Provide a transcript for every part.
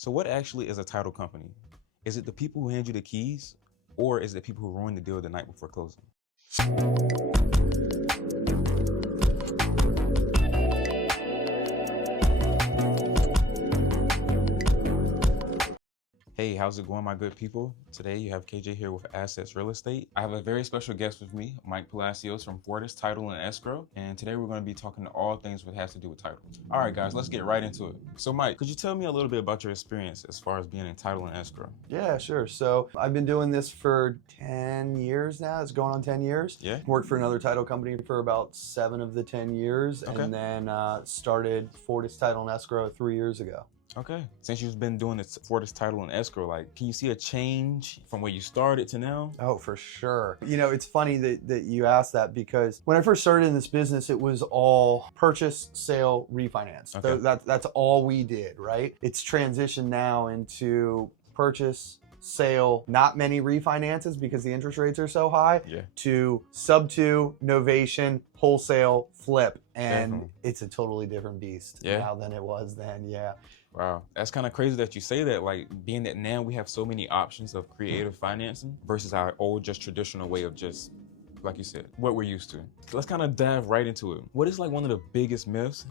So what actually is a title company? Is it the people who hand you the keys, or is it people who ruin the deal the night before closing? Hey, how's it going, my good people? Today you have KJ here with Assets Real Estate. I have a very special guest with me, Mike Palacios from Fortis Title Escrow. And today we're going to be talking to all things what has to do with title. All right, guys, let's get right into it. So Mike, could you tell me a little bit about your experience as far as being in title and escrow? Yeah, sure. So I've been doing this for 10 years now. It's going on 10 years. Yeah. Worked for another title company for about 7 of the 10 years. Okay. And then started Fortis Title Escrow 3 years ago. Okay. Since you've been doing this Fortis Title and Escrow, like, can you see a change from where you started to now? Oh, for sure. You know, it's funny that you asked that, because when I first started in this business, it was all purchase, sale, refinance. Okay. So that's all we did, right? It's transitioned now into purchase, sale, not many refinances because the interest rates are so high, Yeah. to sub-2, novation, wholesale, flip. And Definitely. it's a totally different beast now than it was then, yeah. Wow, that's kind of crazy that you say that, like, being that now we have so many options of creative financing versus our old, just traditional way of just, like you said, what we're used to. Let's kind of dive right into it. What is like one of the biggest myths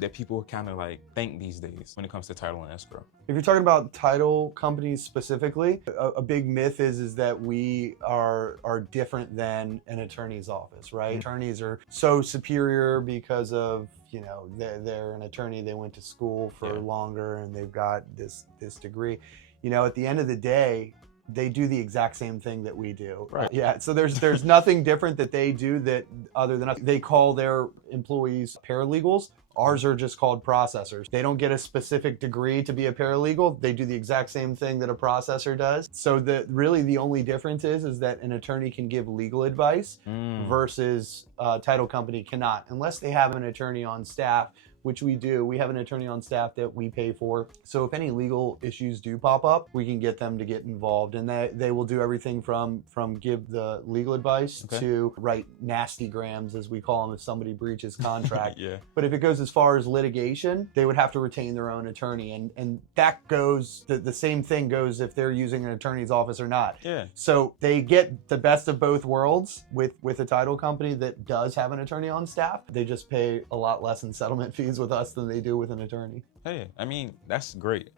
that people kind of like think these days when it comes to title and escrow? If you're talking about title companies specifically, a big myth is that we are different than an attorney's office, right? Attorneys are so superior because of, you know, they're an attorney, they went to school for longer and they've got this degree. You know, at the end of the day, they do the exact same thing that we do. Right. Yeah, so there's nothing different that they do that other than us. They call their employees paralegals. Ours are just called processors. They don't get a specific degree to be a paralegal. They do the exact same thing that a processor does. So really the only difference is that an attorney can give legal advice versus a title company cannot, unless they have an attorney on staff, which we do. We have an attorney on staff that we pay for. So if any legal issues do pop up, we can get them to get involved. And they will do everything from give the legal advice to write nasty grams, as we call them, if somebody breaches contract. But if it goes as far as litigation, they would have to retain their own attorney. And that goes, the same thing goes if they're using an attorney's office or not. So they get the best of both worlds with a title company that does have an attorney on staff. They just pay a lot less in settlement fees with us than they do with an attorney. Hey, I mean, that's great.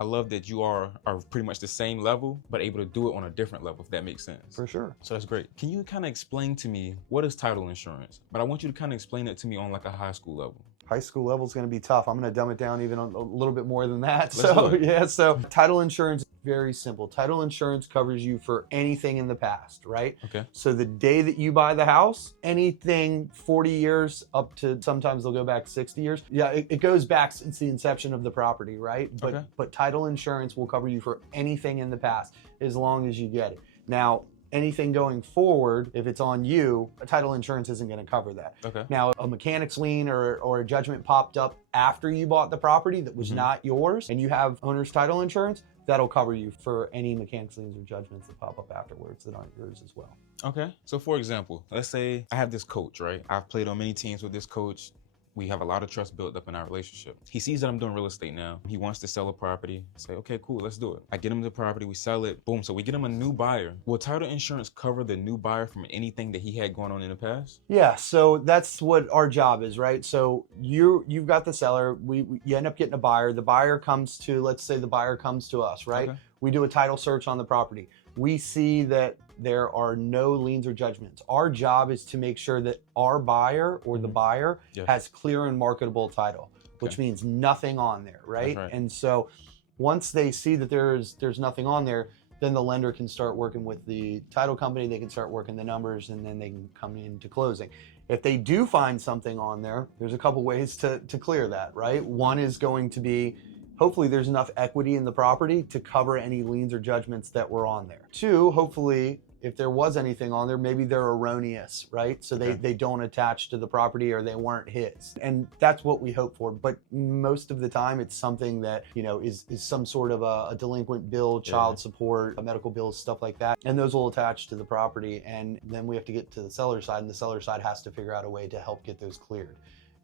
I love that you are pretty much the same level, but able to do it on a different level, if that makes sense. For sure. So that's great. Can you kind of explain to me, what is title insurance? But I want you to kind of explain it to me on like a high school level. High school level is going to be tough. I'm going to dumb it down even a little bit more than that. Let's do it. So title insurance is very simple. Title insurance covers you for anything in the past, right? Okay. So the day that you buy the house, anything 40 years up to, sometimes they'll go back 60 years. Yeah, it goes back since the inception of the property, right? But title insurance will cover you for anything in the past as long as you get it. Now, anything going forward, if it's on you, a title insurance isn't going to cover that. Now, a mechanic's lien or a judgment popped up after you bought the property that was not yours, and you have owner's title insurance, that'll cover you for any mechanic's liens or judgments that pop up afterwards that aren't yours as well. Okay. So for example, let's say I have this coach, right? I've played on many teams with this coach. We have a lot of trust built up in our relationship. He sees that I'm doing real estate now. He wants to sell a property. I say, okay, cool, let's do it. I get him the property, we sell it, boom. So we get him a new buyer. Will title insurance cover the new buyer from anything that he had going on in the past? Yeah, so that's what our job is, right? So you've got the seller, you end up getting a buyer. The buyer comes to, let's say the buyer comes to us, right? We do a title search on the property. We see that there are no liens or judgments. Our job is to make sure that our buyer or the buyer has clear and marketable title, which means nothing on there, right? And so once they see that there's nothing on there, then the lender can start working with the title company, they can start working the numbers, and then they can come into closing. If they do find something on there, there's a couple ways to clear that, right? One is going to be, hopefully there's enough equity in the property to cover any liens or judgments that were on there. Two, hopefully, if there was anything on there, maybe they're erroneous, right? So they don't attach to the property or they weren't his. And that's what we hope for. But most of the time it's something that, you know, is some sort of a delinquent bill, child support, medical bills, stuff like that. And those will attach to the property. And then we have to get to the seller side, and the seller side has to figure out a way to help get those cleared.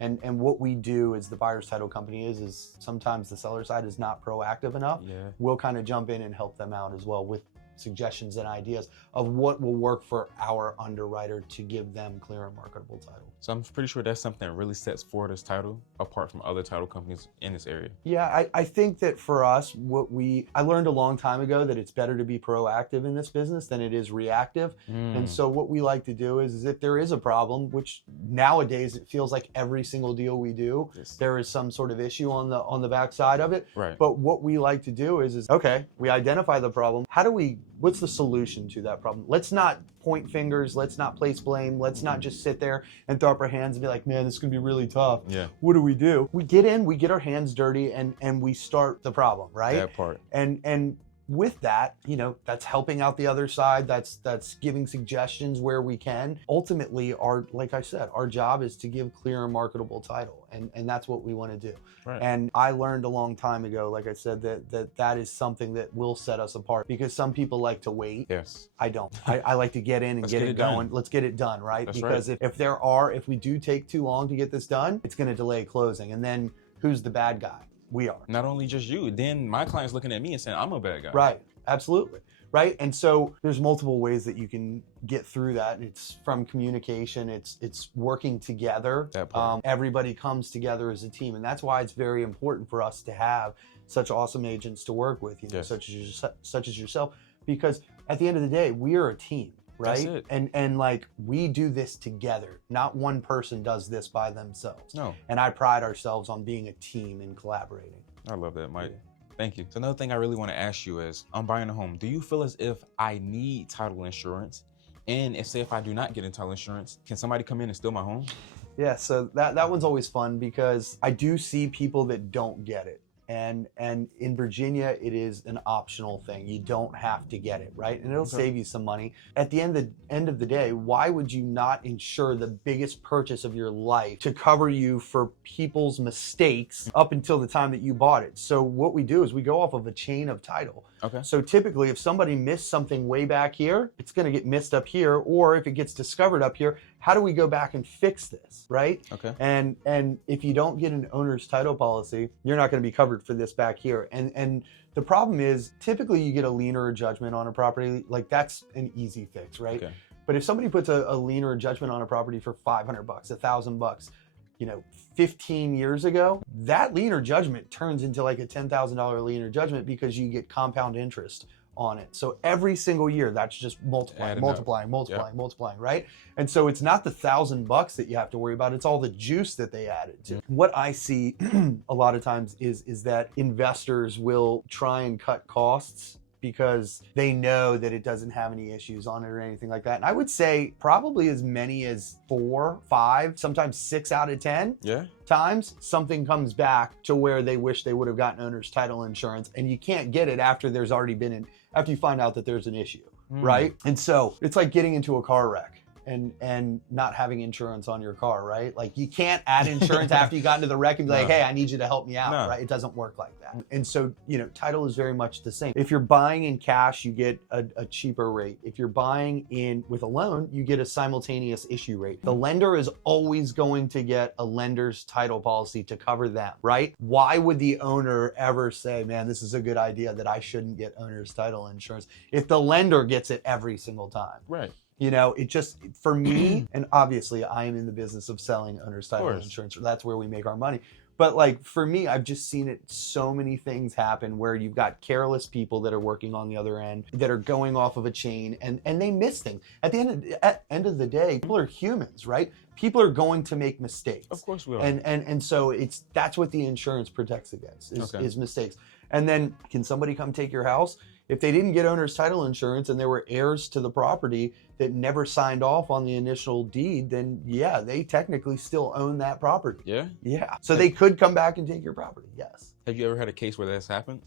And what we do as the buyer's title company is sometimes the seller side is not proactive enough. Yeah. We'll kind of jump in and help them out as well with suggestions and ideas of what will work for our underwriter to give them clear and marketable title. So I'm pretty sure that's something that really sets Fortis Title apart from other title companies in this area. Yeah, I think that for us, I learned a long time ago that it's better to be proactive in this business than it is reactive. And so what we like to do is if there is a problem, which nowadays it feels like every single deal we do, there is some sort of issue on the backside of it. Right. But what we like to do is okay, we identify the problem. What's the solution to that problem? Let's not point fingers. Let's not place blame. Let's not just sit there and throw up our hands and be like, man, this is gonna be really tough. Yeah. What do? We get in, we get our hands dirty, and we start the problem, right? That part. And with that, that's helping out the other side. That's giving suggestions where we can. Ultimately, like I said, our job is to give clear and marketable title, and that's what we want to do. Right. And I learned a long time ago, like I said, that is something that will set us apart, because some people like to wait. Yes. I don't. I like to get in and get it going. Let's get it done, right? That's because right. if we do take too long to get this done, it's going to delay closing, and then who's the bad guy? We are. Not only just you, then my client's looking at me and saying, I'm a bad guy. Right, absolutely. Right, and so there's multiple ways that you can get through that. It's from communication, it's working together. That part. Everybody comes together as a team, and that's why it's very important for us to have such awesome agents to work with, Yes. such as yourself, because at the end of the day, we are a team. Right. That's it. And like, we do this together. Not one person does this by themselves. No. And I pride ourselves on being a team and collaborating. I love that, Mike. Yeah. Thank you. So another thing I really want to ask you is, I'm buying a home. Do you feel as if I need title insurance? And if I do not get in title insurance, can somebody come in and steal my home? Yeah, so that one's always fun, because I do see people that don't get it. And in Virginia, it is an optional thing. You don't have to get it, right? And it'll save you some money. At the end of the day, why would you not insure the biggest purchase of your life to cover you for people's mistakes up until the time that you bought it? So what we do is we go off of a chain of title. Okay. So typically, if somebody missed something way back here, it's going to get missed up here, or if it gets discovered up here, how do we go back and fix this, right? Okay. And if you don't get an owner's title policy, you're not going to be covered for this back here. And the problem is, typically you get a lien or a judgment on a property, like that's an easy fix, right? Okay. But if somebody puts a lien or a judgment on a property for $500, $1,000, 15 years ago, that lien or judgment turns into like a $10,000 lien or judgment, because you get compound interest on it. So every single year, that's just multiplying, right? And so it's not the $1,000 that you have to worry about, it's all the juice that they added to. What I see a lot of times is that investors will try and cut costs because they know that it doesn't have any issues on it or anything like that. And I would say probably as many as 4, 5, sometimes 6 out of 10 times something comes back to where they wish they would have gotten owner's title insurance, and you can't get it after after you find out that there's an issue, right? And so it's like getting into a car wreck and not having insurance on your car, right? Like, you can't add insurance after you got into the wreck and be like, hey, I need you to help me out, right? It doesn't work like that. And so, title is very much the same. If you're buying in cash, you get a cheaper rate. If you're buying in with a loan, you get a simultaneous issue rate. The lender is always going to get a lender's title policy to cover them, right? Why would the owner ever say, man, this is a good idea that I shouldn't get owner's title insurance, if the lender gets it every single time? Right. It just, for me, and obviously I am in the business of selling owner's title insurance. That's where we make our money. But like, for me, I've just seen it, so many things happen where you've got careless people that are working on the other end, that are going off of a chain, and they miss things. At the end of the day, people are humans, right? People are going to make mistakes. Of course we are. And so that's what the insurance protects against, is mistakes. And then, can somebody come take your house? If they didn't get owner's title insurance and there were heirs to the property that never signed off on the initial deed, then yeah, they technically still own that property. Yeah? Yeah. So they could come back and take your property, yes. Have you ever had a case where that's happened?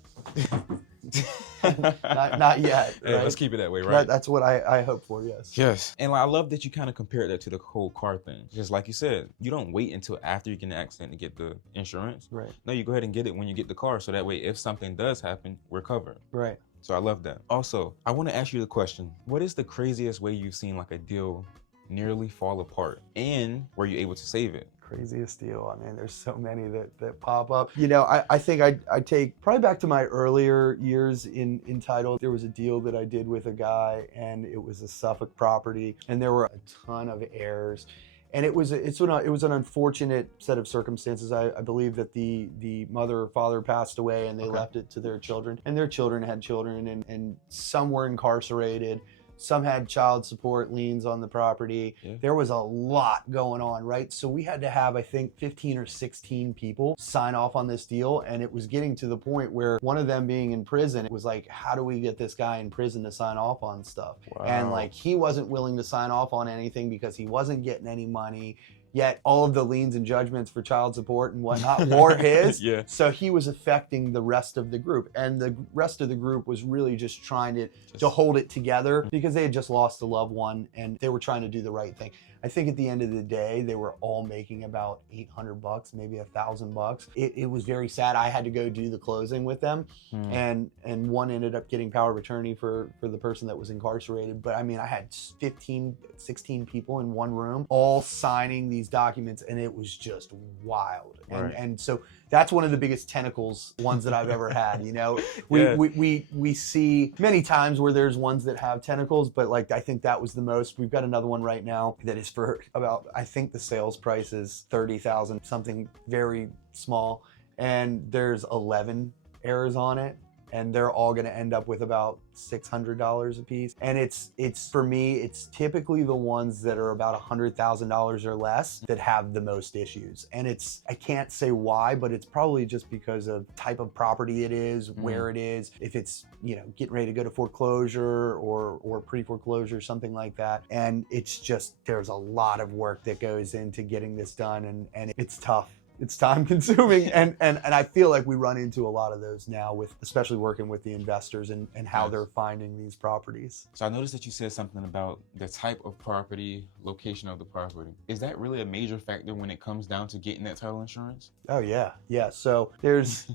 not yet. Hey, right? let's keep it that way, right? That's what I hope for, yes. Yes. And I love that you kind of compared that to the whole car thing. Just like you said, you don't wait until after you get in an accident to get the insurance. Right. No, you go ahead and get it when you get the car, so that way if something does happen, we're covered. Right. So I love that. Also, I want to ask you the question, what is the craziest way you've seen like a deal nearly fall apart, and were you able to save it? Craziest deal. I mean, there's so many that pop up. You know, I think I take probably back to my earlier years in title. There was a deal that I did with a guy, and it was a Suffolk property, and there were a ton of heirs. And it was an unfortunate set of circumstances. I believe that the mother or father passed away, and they left it to their children, and their children had children, and some were incarcerated. Some had child support liens on the property. Yeah. There was a lot going on, right? So we had to have, I think, 15 or 16 people sign off on this deal. And it was getting to the point where one of them being in prison, it was like, how do we get this guy in prison to sign off on stuff? Wow. And like, he wasn't willing to sign off on anything because he wasn't getting any money. Yet all of the liens and judgments for child support and whatnot were his. Yeah. So he was affecting the rest of the group. And the rest of the group was really just trying to hold it together because they had just lost a loved one and they were trying to do the right thing. I think at the end of the day, they were all making about $800, maybe $1,000. It was very sad. I had to go do the closing with them, and one ended up getting power of attorney for the person that was incarcerated. But I mean, I had 15, 16 people in one room, all signing these documents, and it was just wild. And so that's one of the biggest tentacles ones that I've ever had. You know, we see many times where there's ones that have tentacles, but like I think that was the most. We've got another one right now that is for about, I think the sales price is $30,000, something very small, and there's 11 heirs on it, and they're all going to end up with about $600 a piece. And it's for me, it's typically the ones that are about $100,000 or less that have the most issues. And I can't say why, but it's probably just because of type of property it is, where it is, if it's, you know, getting ready to go to foreclosure or pre-foreclosure, something like that. And it's just, there's a lot of work that goes into getting this done, and it's tough. It's time consuming, and I feel like we run into a lot of those now, with especially working with the investors and how they're finding these properties. So I noticed that you said something about the type of property, location of the property. Is that really a major factor when it comes down to getting that title insurance? Oh yeah. So there's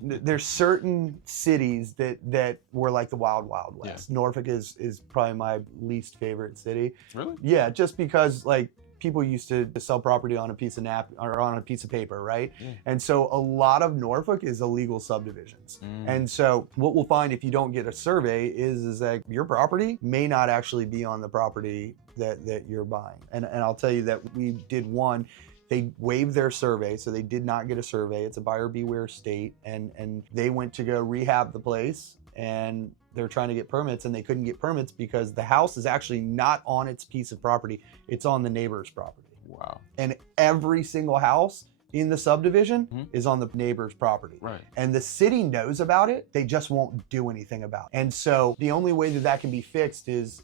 certain cities that were like the wild west. Yeah. Norfolk is probably my least favorite city. Really? Yeah, just because like people used to sell property on a piece of or on a piece of paper, right? Yeah. And so a lot of Norfolk is illegal subdivisions. And so what we'll find if you don't get a survey is that your property may not actually be on the property that you're buying. And I'll tell you that we did one. They waived their survey, so they did not get a survey. It's a buyer beware state, and they went to go rehab the place, and they're trying to get permits, and they couldn't get permits because the house is actually not on its piece of property. It's on the neighbor's property. Wow. And every single house in the subdivision is on the neighbor's property. Right. And the city knows about it. They just won't do anything about it. And so the only way that can be fixed is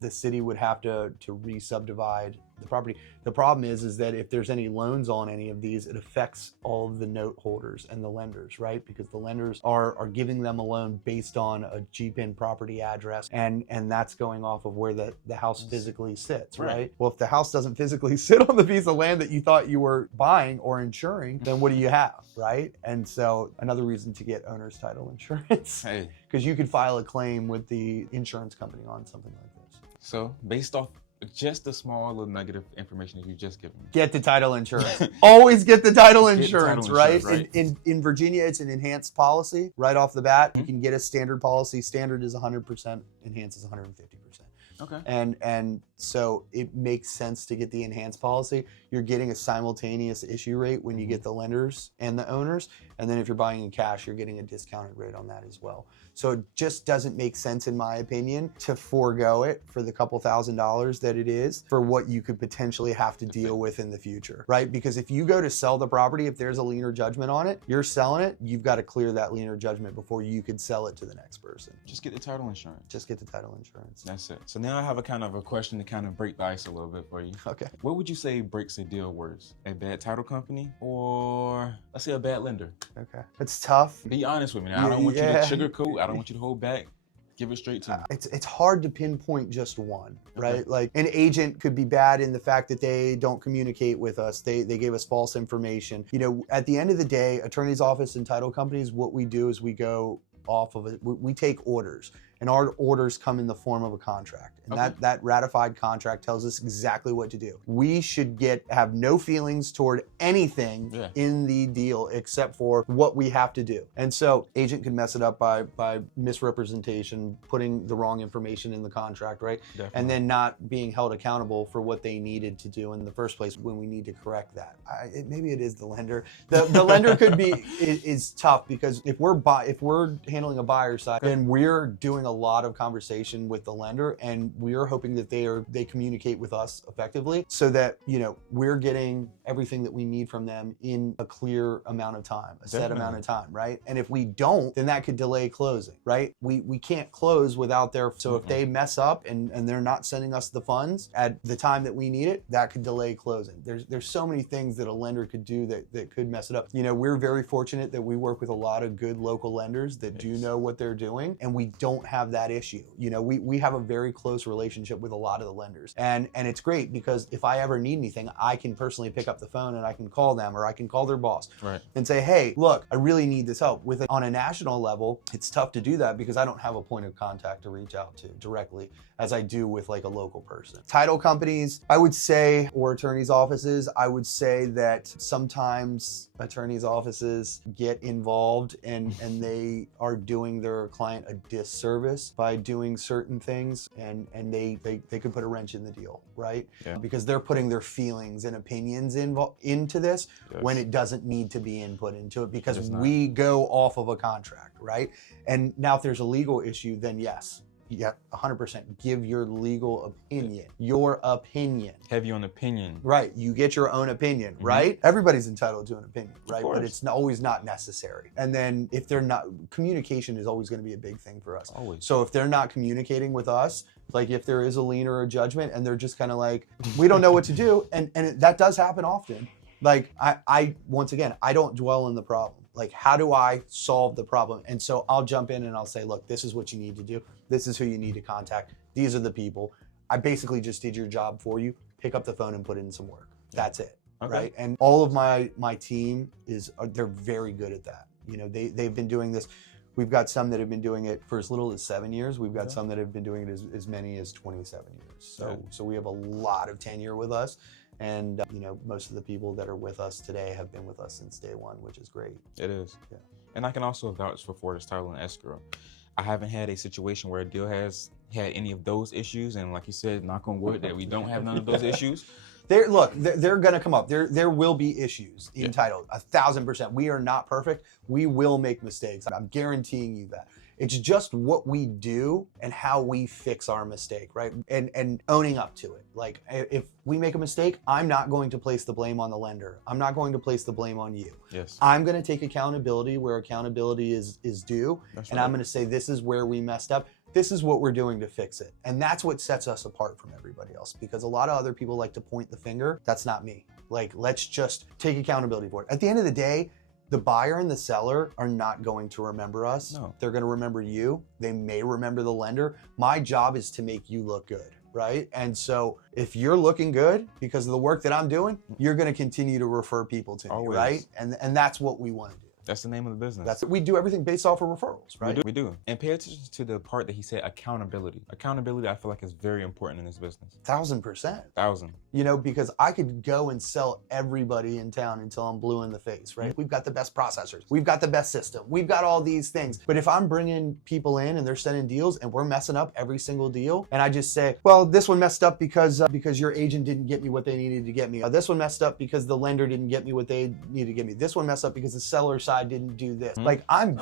the city would have to re-subdivide the property. The problem is that if there's any loans on any of these, it affects all of the note holders and the lenders, right? Because the lenders are giving them a loan based on a GPIN property address, and that's going off of where the house physically sits, right? Well, if the house doesn't physically sit on the piece of land that you thought you were buying or insuring, then what do you have, right? And so another reason to get owner's title insurance, because you could file a claim with the insurance company on something like this. So based off just the small little negative information that you just given me, get the title insurance. Always get the title insurance, right? In Virginia, it's an enhanced policy right off the bat. You can get a standard policy. Standard is 100%, enhanced is 150%. Okay. And so it makes sense to get the enhanced policy. You're getting a simultaneous issue rate when you get the lenders and the owners. And then if you're buying in cash, you're getting a discounted rate on that as well. So it just doesn't make sense, in my opinion, to forego it for the couple $1,000s that it is for what you could potentially have to deal with in the future, right? Because if you go to sell the property, if there's a lien or judgment on it, you're selling it, you've got to clear that lien or judgment before you could sell it to the next person. Just get the title insurance. Just get the title insurance. That's it. So now I have a kind of a question to kind of break the ice a little bit for you. Okay. What would you say breaks a deal worse? A bad title company, or let's say a bad lender? Okay. It's tough. Be honest with me. I don't want you to sugarcoat. I don't want you to hold back. Give it straight to me. It's hard to pinpoint just one, right? Okay. Like an agent could be bad in the fact that they don't communicate with us. They gave us false information. You know, at the end of the day, attorney's office and title companies, what we do is we go off of it. We take orders. and our orders come in the form of a contract. And Okay. that ratified contract tells us exactly what to do. We should have no feelings toward anything in the deal except for what we have to do. And so agent can mess it up by misrepresentation, putting the wrong information in the contract, right? Definitely. And then not being held accountable for what they needed to do in the first place when we need to correct that. Maybe it is the lender. The lender could be is tough, because if we're handling a buyer side, then we're doing a lot of conversation with the lender, and we're hoping that they communicate with us effectively, so that we're getting everything that we need from them in a clear amount of time, a set amount of time, right? And if we don't, then that could delay closing, right? We can't close without their, so if they mess up and they're not sending us the funds at the time that we need it, that could delay closing. There's so many things that a lender could do that could mess it up. We're very fortunate that we work with a lot of good local lenders that do know what they're doing, and we don't have that issue. We have a very close relationship with a lot of the lenders, and it's great, because if I ever need anything, I can personally pick up the phone and I can call them, or I can call their boss and say, hey, look, I really need this help. With it on a national level, it's tough to do that because I don't have a point of contact to reach out to directly as I do with like a local person. Title companies, I would say, or attorneys' offices, I would say that sometimes attorneys' offices get involved and they are doing their client a disservice by doing certain things, and they could put a wrench in the deal, right? Because they're putting their feelings and opinions into this when it doesn't need to be input into it, because we go off of a contract, right? And now if there's a legal issue, then yes, 100% give your legal opinion. Your opinion. Heavy on opinion. Right. You get your own opinion, right? Everybody's entitled to an opinion, right? But it's always not necessary. And then if they're not, communication is always going to be a big thing for us. Always. So if they're not communicating with us, like if there is a lien or a judgment and they're just kind of like, we don't know what to do. And that does happen often. Like once again, I don't dwell in the problem. Like, how do I solve the problem? And so I'll jump in and I'll say, look, this is what you need to do. This is who you need to contact. These are the people. I basically just did your job for you. Pick up the phone and put in some work. That's it, right? And all of my team they're very good at that. They've been doing this. We've got some that have been doing it for as little as 7 years. We've got some that have been doing it as many as 27 years. So we have a lot of tenure with us. And most of the people that are with us today have been with us since day one, which is great. It is. Yeah. And I can also vouch for Fortis Title and Escrow. I haven't had a situation where a deal has had any of those issues, and like you said, knock on wood, that we don't have none of those issues. They're going to come up. There will be issues in title, 1,000%. We are not perfect. We will make mistakes. I'm guaranteeing you that. It's just what we do and how we fix our mistake, right? And owning up to it. Like, if we make a mistake, I'm not going to place the blame on the lender. I'm not going to place the blame on you. Yes. I'm going to take accountability where accountability is due. That's and I'm going to say, this is where we messed up. This is what we're doing to fix it. And that's what sets us apart from everybody else, because a lot of other people like to point the finger. That's not me. Like, let's just take accountability for it. At the end of the day, the buyer and the seller are not going to remember us. No. They're going to remember you. They may remember the lender. My job is to make you look good, right? And so if you're looking good because of the work that I'm doing, you're going to continue to refer people to me, right? And that's what we want to do. That's the name of the business. We do everything based off of referrals, right? We do. And pay attention to the part that he said, accountability. Accountability, I feel like, is very important in this business. 1,000%. 1,000. Because I could go and sell everybody in town until I'm blue in the face, right? We've got the best processors. We've got the best system. We've got all these things. But if I'm bringing people in and they're sending deals and we're messing up every single deal, and I just say, well, this one messed up because your agent didn't get me what they needed to get me. This one messed up because the lender didn't get me what they needed to get me. This one messed up because the seller side didn't do this. Like, I'm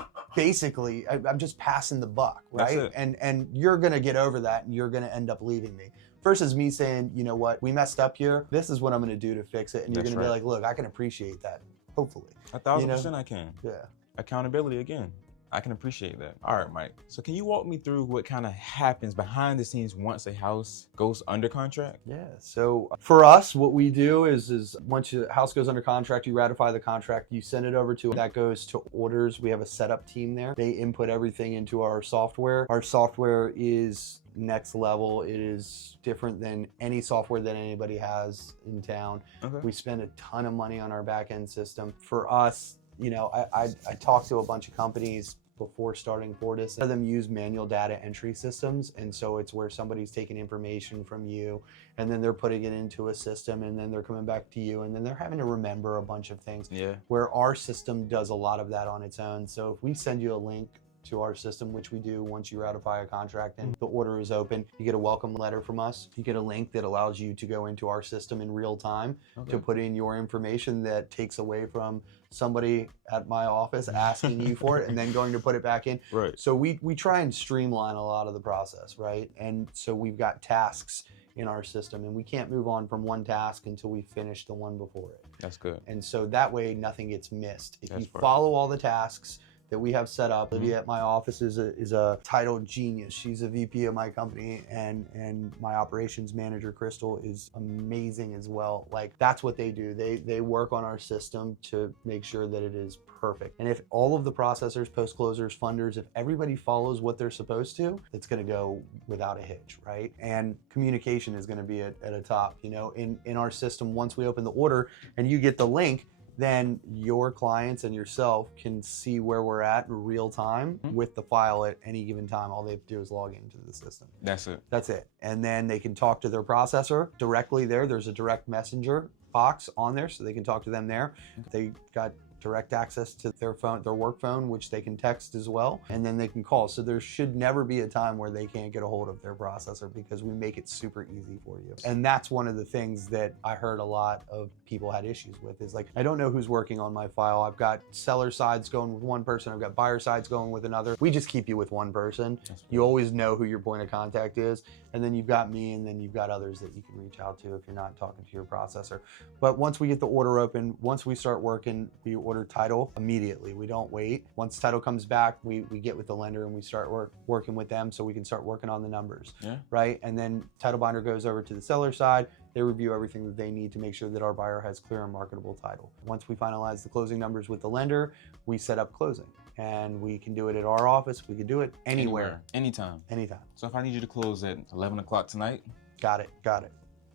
just passing the buck, right? And you're gonna get over that and you're gonna end up leaving me. Versus me saying, you know what, we messed up here. This is what I'm gonna do to fix it. And you're gonna be like, look, I can appreciate that, hopefully. 1,000% I can. Yeah. Accountability again. I can appreciate that. All right, Mike. So can you walk me through what kind of happens behind the scenes once a house goes under contract? Yeah. So for us, what we do is once your house goes under contract, you ratify the contract, you send it over to, that goes to orders. We have a setup team there. They input everything into our software. Our software is next level. It is different than any software that anybody has in town. Okay. We spend a ton of money on our back end system. For us, I talk to a bunch of companies before starting Fortis. A lot of them use manual data entry systems, and so it's where somebody's taking information from you and then they're putting it into a system and then they're coming back to you and then they're having to remember a bunch of things. Yeah. Where our system does a lot of that on its own. So if we send you a link to our system, which we do once you ratify a contract and the order is open, you get a welcome letter from us. You get a link that allows you to go into our system in real time to put in your information that takes away from somebody at my office asking you for it and then going to put it back in. Right. So we try and streamline a lot of the process, right? And so we've got tasks in our system and we can't move on from one task until we finish the one before it. That's good. And so that way nothing gets missed. If That's you right. follow all the tasks that we have set up. Lydia at my office is a title genius. She's a VP of my company, and my operations manager, Crystal, is amazing as well. Like, that's what they do. They work on our system to make sure that it is perfect. And if all of the processors, post-closers, funders, if everybody follows what they're supposed to, it's gonna go without a hitch, right? And communication is gonna be at a top. You know, in our system, once we open the order and you get the link, then your clients and yourself can see where we're at in real time with the file at any given time. All they have to do is log into the system. That's it. That's it. And then they can talk to their processor directly there. There's a direct messenger box on there, so they can talk to them there. They got direct access to their phone, their work phone, which they can text as well, and then they can call. So there should never be a time where they can't get a hold of their processor because we make it super easy for you. And that's one of the things that I heard a lot of people had issues with is like, I don't know who's working on my file. I've got seller sides going with one person. I've got buyer sides going with another. We just keep you with one person. You always know who your point of contact is. And then you've got me, and then you've got others that you can reach out to if you're not talking to your processor. But once we get the order open, once we start working, we order title immediately. We don't wait. Once title comes back, we get with the lender and we start working with them so we can start working on the numbers, right? And then title binder goes over to the seller side. They review everything that they need to make sure that our buyer has clear and marketable title. Once we finalize the closing numbers with the lender, we set up closing. And we can do it at our office. We can do it anywhere. Anytime. Anytime. So if I need you to close at 11 o'clock tonight. Got it.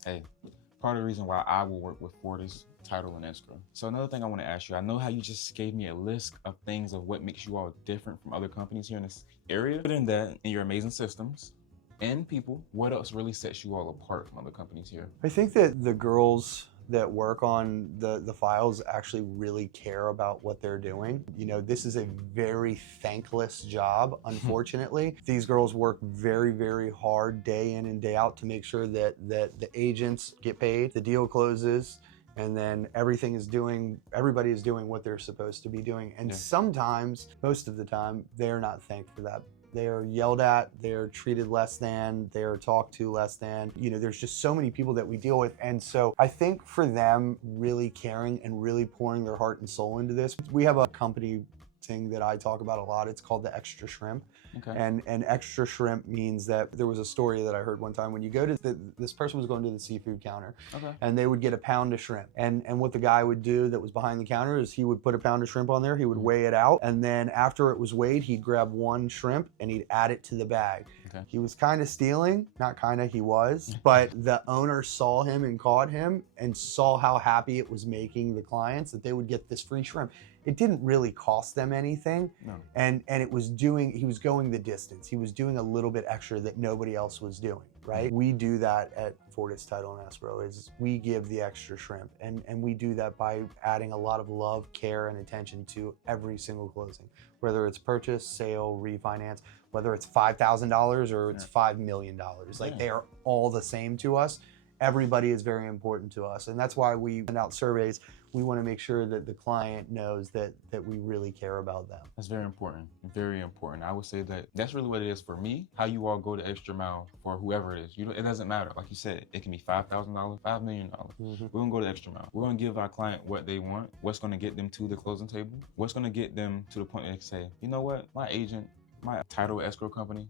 Hey, part of the reason why I will work with Fortis Title and Escrow. So another thing I want to ask you, I know how you just gave me a list of things of what makes you all different from other companies here in this area. Put in that in your amazing systems and people, what else really sets you all apart from other companies here? I think that the girls that work on the files actually really care about what they're doing. You know, this is a very thankless job, unfortunately. These girls work very, very hard day in and day out to make sure that the agents get paid, the deal closes, and then everybody is doing what they're supposed to be doing. And sometimes, most of the time, they're not thanked for that. They are yelled at, they're treated less than, they're talked to less than. You know, there's just so many people that we deal with. And so I think for them really caring and really pouring their heart and soul into this, we have a company thing that I talk about a lot. It's called the extra shrimp. Okay. And extra shrimp means that there was a story that I heard one time when you go to this person was going to the seafood counter, and they would get a pound of shrimp. And what the guy would do that was behind the counter is he would put a pound of shrimp on there, he would weigh it out, and then after it was weighed, he'd grab one shrimp and he'd add it to the bag. Okay. He was kind of stealing, not kind of, he was, but the owner saw him and caught him and saw how happy it was making the clients that they would get this free shrimp. It didn't really cost them anything. No. And he was going the distance. He was doing a little bit extra that nobody else was doing, right? We do that at Fortis Title and Escrow, is we give the extra shrimp. And we do that by adding a lot of love, care, and attention to every single closing, whether it's purchase, sale, refinance, whether it's $5,000 or it's $5 million. Like, they are all the same to us. Everybody is very important to us. And that's why we send out surveys. We want to make sure that the client knows that we really care about them. That's very important. Very important. I would say that that's really what it is for me. How you all go the extra mile for whoever it is. It doesn't matter. Like you said, it can be $5,000, $5 million. We're going to go the extra mile. We're going to give our client what they want, what's going to get them to the closing table, what's going to get them to the point where they say, you know what, my agent, my title escrow company,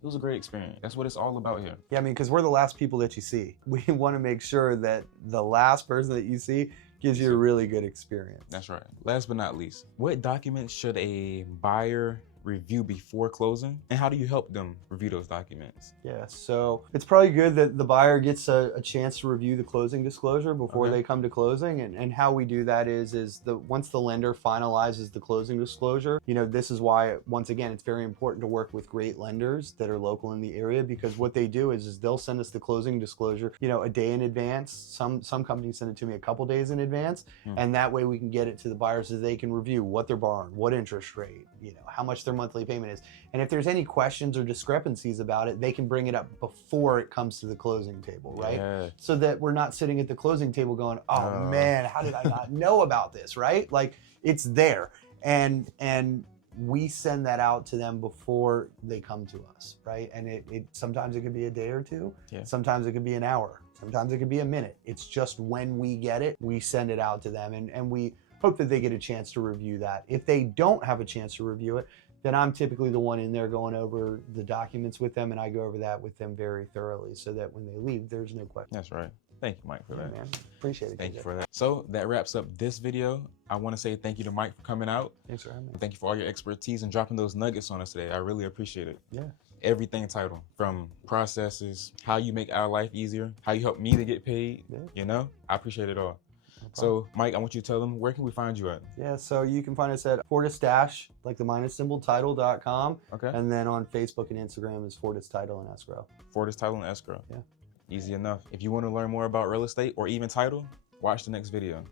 it was a great experience. That's what it's all about here. Yeah, I mean, because we're the last people that you see. We want to make sure that the last person that you see gives you a really good experience. That's right. Last but not least, what documents should a buyer review before closing? And how do you help them review those documents? Yeah, so it's probably good that the buyer gets a chance to review the closing disclosure before they come to closing. And how we do that is once the lender finalizes the closing disclosure, you know, this is why, once again, it's very important to work with great lenders that are local in the area, because what they do is they'll send us the closing disclosure, you know, a day in advance. Some companies send it to me a couple days in advance, and that way we can get it to the buyers so they can review what they're borrowing, what interest rate, you know, how much their monthly payment is. And if there's any questions or discrepancies about it, they can bring it up before it comes to the closing table, right? Yeah. So that we're not sitting at the closing table going, oh man, how did I not know about this, right? Like, it's there. And we send that out to them before they come to us, right? And it sometimes it could be a day or two, sometimes it could be an hour, sometimes it could be a minute. It's just when we get it, we send it out to them, and we hope that they get a chance to review that. If they don't have a chance to review it, then I'm typically the one in there going over the documents with them, and I go over that with them very thoroughly so that when they leave, there's no question. That's right. Thank you, Mike, for that. Man, appreciate it. Thank you for that. So that wraps up this video. I want to say thank you to Mike for coming out. Thanks for having me. Thank you for all your expertise and dropping those nuggets on us today. I really appreciate it. Yeah. Everything title, from processes, how you make our life easier, how you help me to get paid, you know, I appreciate it all. So, Mike, I want you to tell them, where can we find you at? Yeah, so you can find us at Fortis like the minus symbol title.com. Okay. And then on Facebook and Instagram is Fortis Title and Escrow. Fortis Title and Escrow. Yeah. Easy enough. If you want to learn more about real estate or even title, watch the next video.